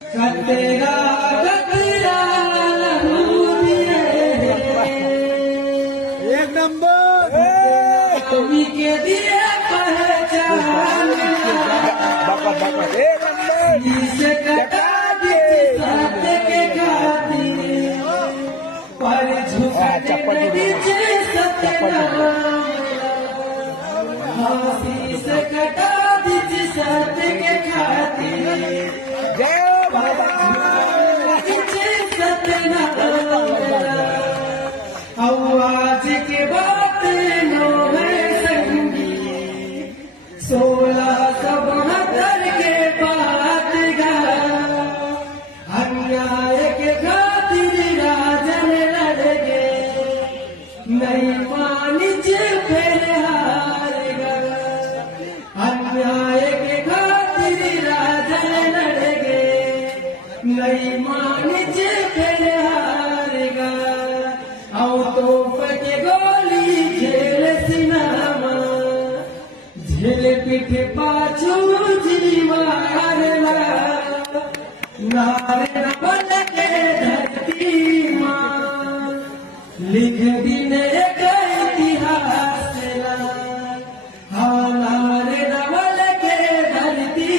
तेरा कतरा लहूरिए एक नंबर कमी के दिए पहचान एक नंबर जिसे कटा दी साथ के खातिर पर झुकते नीचे सतना हाथी से कटा दी साथ के खातिर जय आज के बात नो है संगी 1672 के बाद गा अन्याय के खातिर राजन लड़ गए नहीं मानी फिर हार गया अन्याय के खातिर राजन लड़ गए नहीं मानी फिर हार गया आओ तोप के गोली झेल सिनामा झेल पीठ पाछू जीवार नारे न बन के धरती मां लिख दिन एक इतिहास हाँ नारे न बन के धरती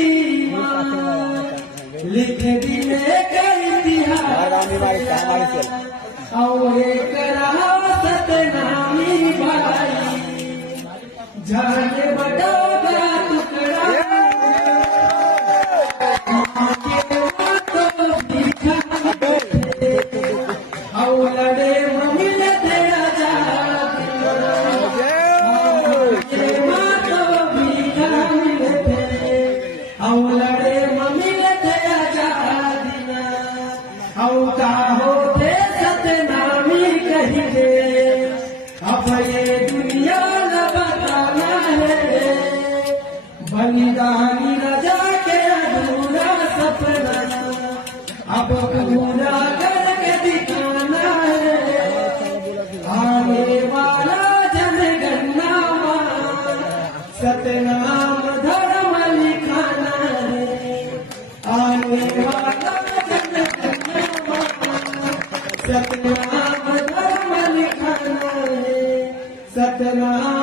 मां लिख दिन एक इतिहास और एक सतनामी भाई जाने बड़ा टुकड़ा और लड़े मिल तेरा और लड़े मिल तेरा जादिना और का होते सतनामी कहिए अब ये दुनिया न बताना है बलिदानी न जाके अधूरा सपना अब पूरा करके दिखाना है आने वाला जनगणना सतनाम धर्म लिखाना है आने वाला जनगणना सतनाम धर्म लिखाना है सतनाम